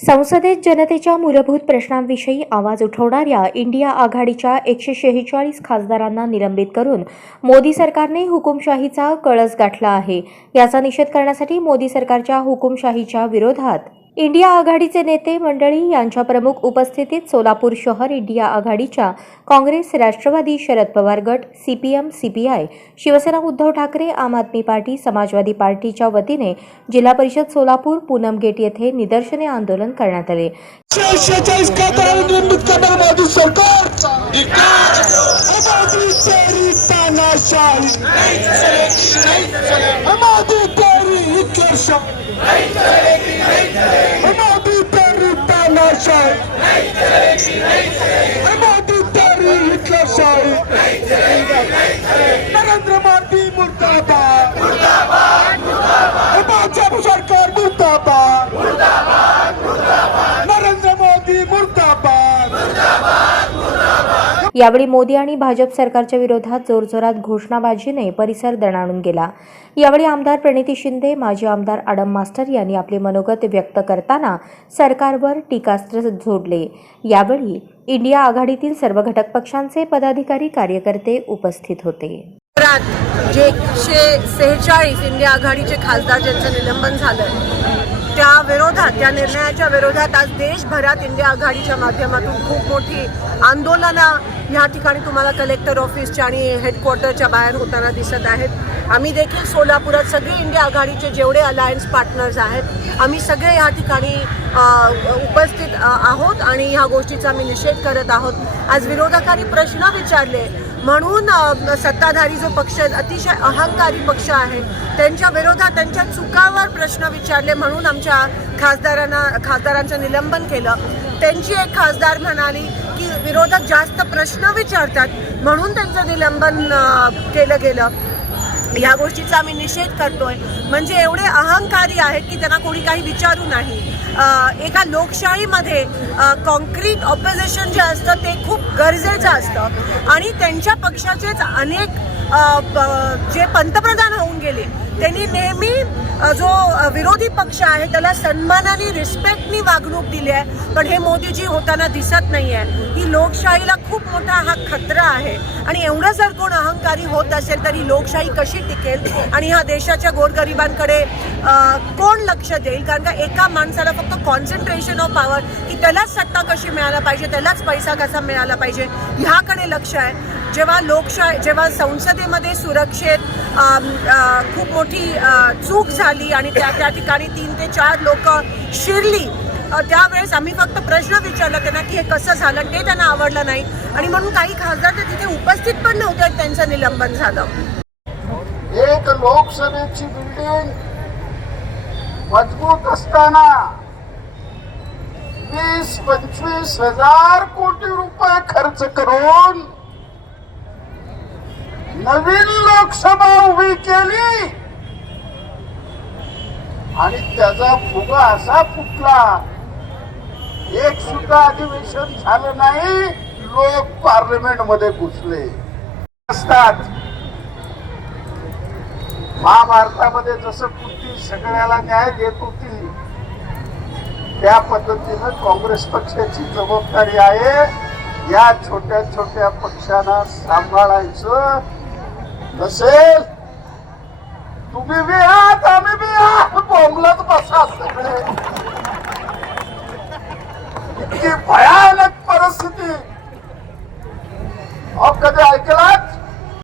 संसदेत जनतेच्या मूलभूत प्रश्नांविषयी आवाज उठवणाऱ्या इंडिया आघाडीच्या एकशे शेहेचाळीस खासदारांना निलंबित करून मोदी सरकारने हुकुमशाहीचा कळस गाठला आहे. याचा निषेध करण्यासाठी मोदी सरकारच्या हुकुमशाहीच्या विरोधात इंडिया आघाडीचे नेते मंडळी यांच्या प्रमुख उपस्थितीत सोलापूर शहर इंडिया आघाडीच्या काँग्रेस राष्ट्रवादी शरद पवार गट CPM CPI Shivsena Uddhav Thackeray Aam Aadmi party समाजवादी पार्टीच्या वतीने जिल्हा परिषद सोलापूर पूनम गेट येथे निदर्शने आंदोलन करण्यात आले. सरकार. मोदी तेरी तानाशाही मोदी तेरी हिटलरशाही मोदी तेरी तानाशाही मोदी तेरी हिटलरशाही नरेंद्र मोदी मुर्दाबाद भाजप सरकार मुर्दाबाद नरेंद्र मोदी मुर्दाबाद यावेळी मोदी आणि भाजप सरकारच्या विरोधात जोरजोरात घोषणाबाजीने परिसर दणाणून गेला. यावेळी आमदार प्रणिती शिंदे माजी आमदार आडम मास्टर यांनी आपले मनोगत व्यक्त करताना सरकारवर टीकास्त्र जोडले यावेळी इंडिया आघाडीतील सर्व घटक पक्षांचे पदाधिकारी कार्यकर्ते उपस्थित होते. जे एकशे सेहेचाळीस इंडिया आघाडीचे खासदार ज्यांचं निलंबन झालं त्या विरोधात त्या निर्णयाच्या विरोधात आज देशभरात इंडिया आघाडीच्या माध्यमातून खूप मोठी आंदोलनं ह्या ठिकाणी तुम्हाला कलेक्टर ऑफिसच्या आणि हेडक्वार्टरच्या बाहेर होताना दिसत आहेत. आम्ही देखील सोलापुरात सगळे इंडिया आघाडीचे जेवढे अलायन्स पार्टनर्स आहेत आम्ही सगळे ह्या ठिकाणी उपस्थित आहोत आणि ह्या गोष्टीचा आम्ही निषेध करत आहोत. आज विरोधकांनी प्रश्न विचारले म्हणून सत्ताधारी जो पक्ष आहे, अतिशय अहंकारी पक्ष आहे त्यांच्या विरोधात त्यांच्या चुकावर प्रश्न विचारले म्हणून आमच्या खासदारांना खासदारांचं निलंबन केलं. त्यांची एक खासदार म्हणाली की विरोधक जास्त प्रश्न विचारतात म्हणून त्यांचं निलंबन केलं गेलं. या गोष्टीचा आम्ही निषेध करतोय. म्हणजे एवढे अहंकारी आहेत की त्यांना कोणी काही विचारू नाही. एका लोकशाहीमध्ये कॉन्क्रीट ऑपोजिशन जे असतं ते खूप गरजेचं असतं. आणि त्यांच्या पक्षाचेच अनेक जे पंतप्रधान होऊन गेले त्यांनी नेहमी जो विरोधी पक्ष आहे त्याला सन्मानाने रिस्पेक्टनी वागणूक दिली आहे. पण हे मोदीजी होताना दिसत नाही आहे ही लोकशाहीला खूप मोठा हा खतरा आहे. आणि एवढं जर कोण अहंकारी होत असेल तर ही लोकशाही कशी टिकेल? आणि ह्या देशाच्या गोरगरिबांकडे कोण लक्ष देईल? कारण का एका माणसाला फक्त कॉन्सन्ट्रेशन ऑफ पॉवर की त्यालाच सत्ता कशी मिळायला पाहिजे त्यालाच पैसा कसा मिळाला पाहिजे ह्याकडे लक्ष आहे. जेव्हा लोकशाही जेव्हा संसदेमध्ये सुरक्षेत खूप मोठी चूक झाली आणि त्या त्या ठिकाणी तीन ते चार लोक शिरली त्यावेळेस आम्ही फक्त प्रश्न विचारला त्यांना की हे कसं झालं ते त्यांना आवडलं नाही. आणि म्हणून काही खासदार तर तिथे उपस्थित पण नव्हते त्यांचं निलंबन झालं. एक लोकसभेची बिल्डिंग मजबूत असताना वीस पंचवीस हजार कोटी रुपये खर्च करून नवीन लोकसभा उभी केली. आणि त्याचा फुगा असा फुटला. एक सुद्धा अधिवेशन झालं नाही लोक पार्लमेंटमध्ये घुसले. असतात. महाभारतामध्ये जसं कुठली सगळ्याला न्याय देत होती त्या पद्धतीनं काँग्रेस पक्षाची जबाबदारी आहे. या छोट्या छोट्या पक्षांना सांभाळायचं नसेल तुम्ही बी आहात आम्ही बी आहात. बोंबलत बसा सगळे. इतकी भयानक